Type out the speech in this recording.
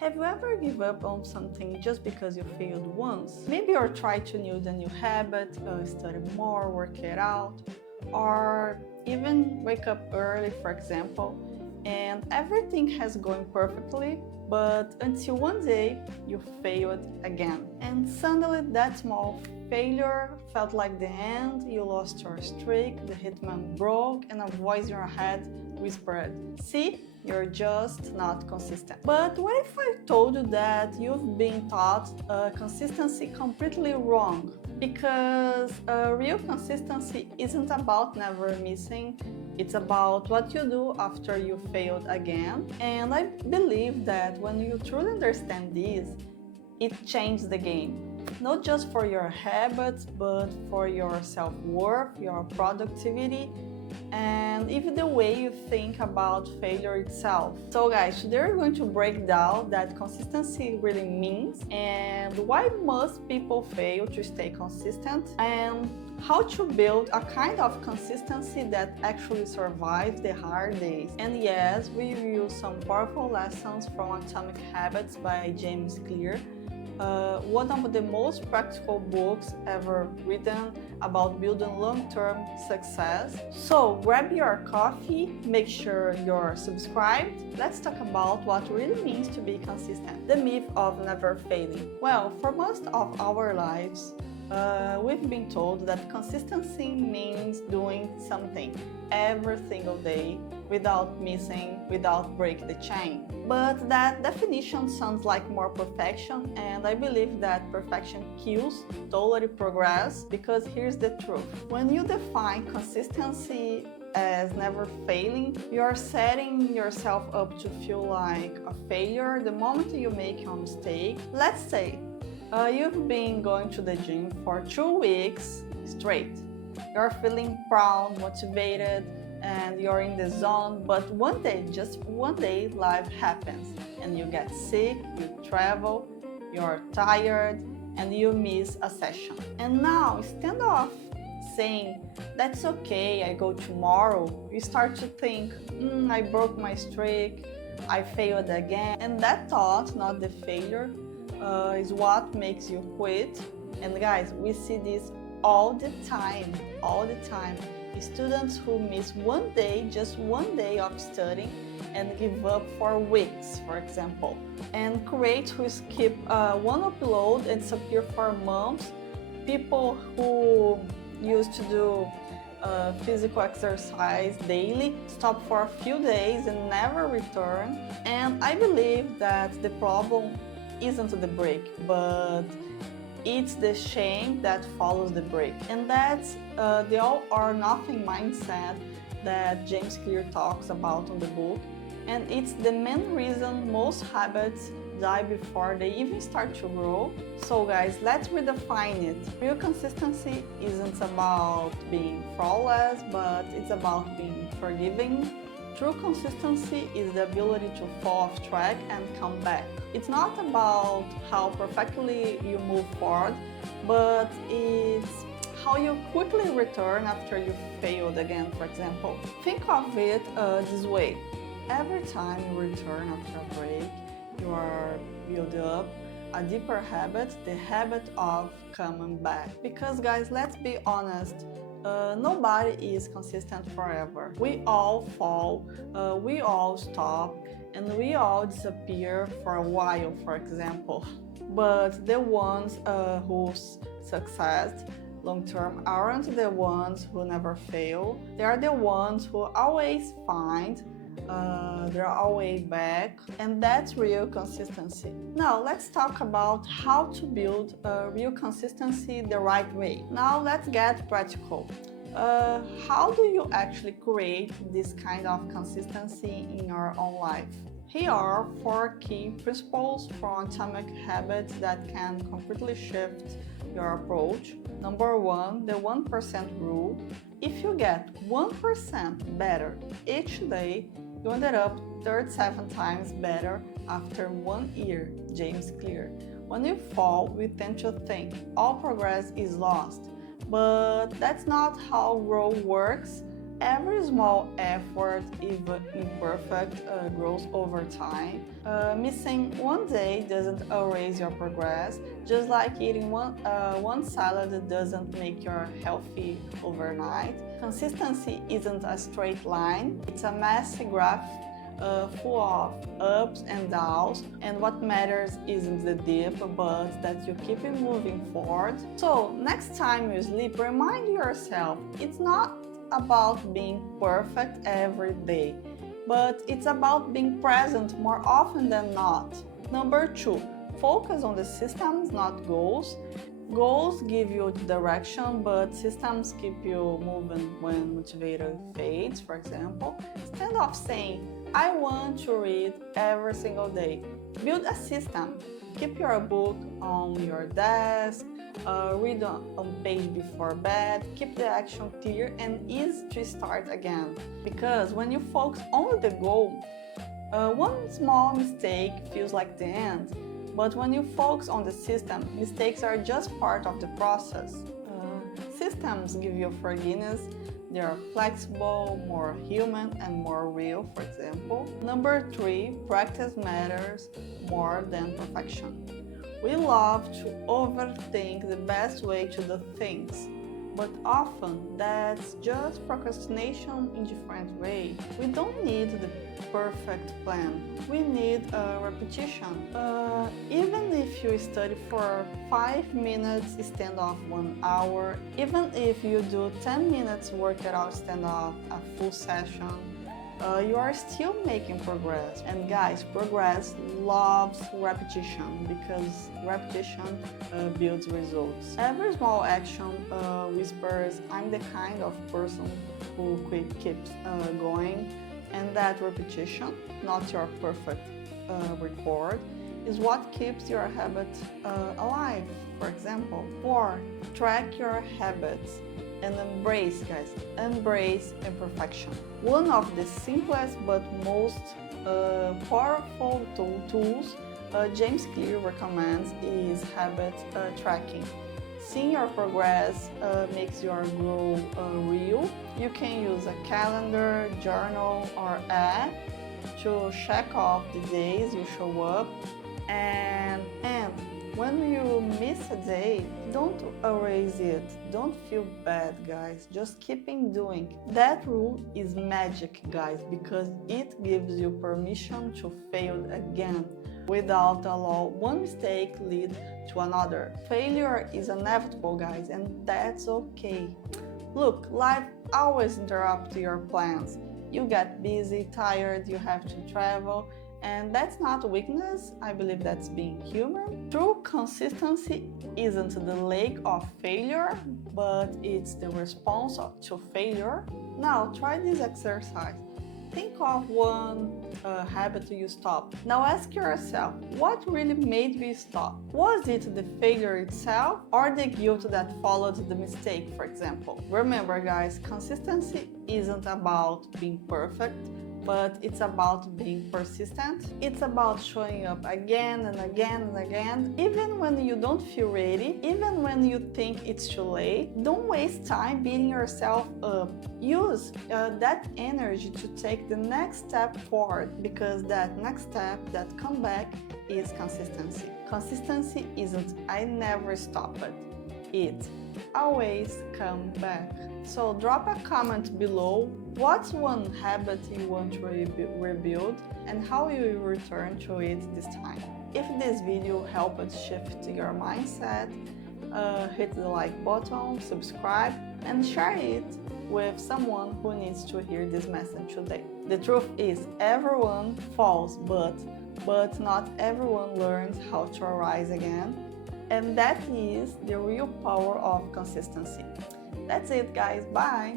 Have you ever given up on something just because you failed once? Maybe you're trying to build a new habit, study more, work it out, or even wake up early, for example, and everything has going perfectly, but until one day you failed again. And suddenly that small failure felt like the end, you lost your streak, the hitman broke, and a voice in your head whispered, "See? You're just not consistent." But what if I told you that you've been taught consistency completely wrong? Because real consistency isn't about never missing, it's about what you do after you failed again. And I believe that when you truly understand this, it changes the game. Not just for your habits, but for your self-worth, your productivity, and even the way you think about failure itself. So guys, today we're going to break down that consistency really means and why most people fail to stay consistent, and how to build a kind of consistency that actually survives the hard days. And yes, we review some powerful lessons from Atomic Habits by James Clear, one of the most practical books ever written about building long-term success. So grab your coffee, make sure you're subscribed. Let's talk about what it really means to be consistent. The myth of never failing. Well, for most of our lives, we've been told that consistency means doing something every single day without missing, without breaking the chain. But that definition sounds like more perfection, and I believe that perfection kills totally progress, because here's the truth. When you define consistency as never failing, you are setting yourself up to feel like a failure the moment you make a mistake. Let's say you've been going to the gym for 2 weeks straight. You're feeling proud, motivated, and you're in the zone, but one day, just one day, life happens and you get sick, you travel, you're tired, and you miss a session. And now, instead of saying, "That's okay, I go tomorrow," you start to think, I broke my streak, I failed again. And that thought, not the failure, is what makes you quit. And guys, we see this all the time. Students who miss one day, just one day of studying, and give up for weeks, for example. And creators who skip one upload and disappear for months. People who used to do physical exercise daily stop for a few days and never return. And I believe that the problem isn't the break, but it's the shame that follows the break. And that's the all or nothing mindset that James Clear talks about in the book. And it's the main reason most habits die before they even start to grow. So guys, let's redefine it. Real consistency isn't about being flawless, but it's about being forgiving. True consistency is the ability to fall off track and come back. It's not about how perfectly you move forward, but it's how you quickly return after you failed again, for example. Think of it this way. Every time you return after a break, you are building up a deeper habit, the habit of coming back. Because guys, let's be honest, nobody is consistent forever. We all fall, we all stop, and we all disappear for a while, for example. But the ones who success long-term aren't the ones who never fail. They are the ones who always find, they're always back, and that's real consistency. Now let's talk about how to build real consistency the right way. Now let's get practical. How do you actually create this kind of consistency in your own life? Here are 4 key principles from Atomic Habits that can completely shift your approach. Number 1, the 1% rule. If you get 1% better each day, you ended up 37 times better after 1 year, James Clear. When you fall, we tend to think all progress is lost, but that's not how growth works. Every small effort, even imperfect, grows over time. Missing one day doesn't erase your progress, just like eating one salad doesn't make you healthy overnight. Consistency isn't a straight line, it's a messy graph full of ups and downs, and what matters isn't the dip but that you keep it moving forward. So next time you sleep, remind yourself it's not about being perfect every day, but it's about being present more often than not. Number 2, focus on the systems, not goals. Goals give you direction, but systems keep you moving when motivation fades, for example. Instead of saying, I want to read every single day, build a system. Keep your book on your desk, read on page before bed, keep the action clear and easy to start again. Because when you focus on the goal, one small mistake feels like the end. But when you focus on the system, mistakes are just part of the process. Systems give you forgiveness, they are flexible, more human, and more real, for example. Number 3, practice matters more than perfection. We love to overthink the best way to do things, but often that's just procrastination in different way. We don't need the perfect plan. We need a repetition. Even if you study for 5 minutes instead of 1 hour, even if you do 10 minutes workout instead of a full session, you are still making progress. And guys, progress loves repetition because repetition builds results. Every small action whispers, I'm the kind of person who keeps going. And that repetition, not your perfect record, is what keeps your habit alive. For example, 4, track your habits. And embrace, guys, embrace imperfection. One of the simplest but most powerful tools James Clear recommends is habit tracking. Seeing your progress makes your growth real. You can use a calendar, journal, or app to check off the days you show up. And when you miss a day, don't erase it. Don't feel bad, guys. Just keep on doing. That rule is magic, guys, because it gives you permission to fail again without allowing one mistake lead to another. Failure is inevitable, guys, and that's okay. Look, life always interrupts your plans. You get busy, tired, you have to travel, and that's not weakness, I believe that's being human. True consistency isn't the lack of failure, but it's the response to failure. Now try this exercise. Think of one habit you stopped. Now ask yourself, what really made you stop? Was it the failure itself or the guilt that followed the mistake, for example? Remember, guys, consistency isn't about being perfect, but it's about being persistent. It's about showing up again and again and again, even when you don't feel ready, even when you think it's too late. Don't waste time beating yourself up. Use that energy to take the next step forward, because that next step, that comeback, is consistency. Consistency isn't I never stop it always come back. So drop a comment below. What's one habit you want to rebuild and how you will return to it this time? If this video helped shift your mindset, hit the like button, subscribe, and share it with someone who needs to hear this message today. The truth is, everyone falls, but not everyone learns how to rise again. And that is the real power of consistency. That's it, guys. Bye!